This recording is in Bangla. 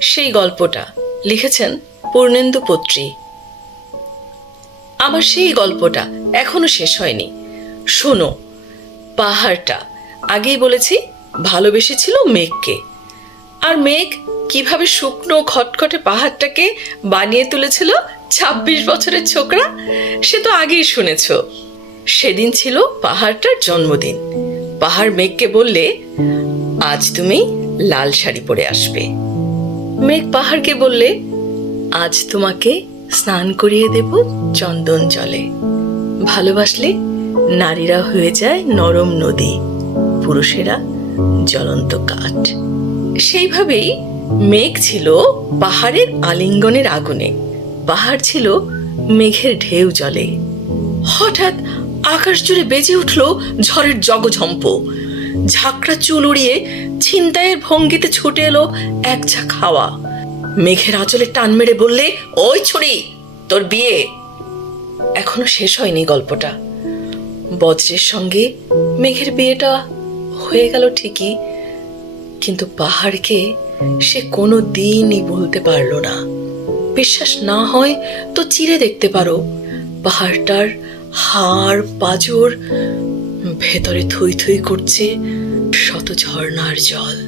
সেই গল্পটা লিখেছেন পূর্ণেন্দু পত্রী। আমার সেই গল্পটা এখনো শেষ হয়নি। শোনো, পাহাড়টা আগেই বলেছি ভালোবেসেছিল মেঘকে, আর মেঘ কিভাবে শুকনো খটখটে পাহাড়টাকে বানিয়ে তুলেছিল ২৬ বছরের ছোকরা, সে তো আগেই শুনেছ। সেদিন ছিল পাহাড়টার জন্মদিন। পাহাড় মেঘকে বললে, আজ তুমি লাল শাড়ি পরে আসবে। মেঘ পাহাড়কে বললে, আজ তোমাকে স্নান করিয়ে দেব চন্দন জলে। ভালোবাসলে নারীরা হয়ে যায় নরম নদী, পুরুষেরা জ্বলন্ত কাঠ। সেইভাবেই মেঘ ছিল পাহাড়ের আলিঙ্গনের আগুনে, পাহাড় ছিল মেঘের ঢেউ জলে। হঠাৎ আকাশ জুড়ে বেজে উঠল ঝড়ের জগঝম্প। ঝাঁকড়া চুল উড়িয়ে ছিনতাইয়ের ভঙ্গিতে ছুটে এলো এক ঝাঁক হাওয়া। মেঘের আঁচলে টান মেরে বললে, ওই ছুরি, তোর বিয়ে। এখনো শেষ হয়নি গল্পটা। বজ্রের সঙ্গে মেঘের বিয়েটা হয়ে গেল ঠিকই, কিন্তু পাহাড়কে সে কোনো দিনই ভুলতে পারল না। বিশ্বাস না হয় তো চিরে দেখতে পারো, পাহাড়টার হাড় পাঁজর ভেতরে থই থই করছে শত ঝর্ণার জল।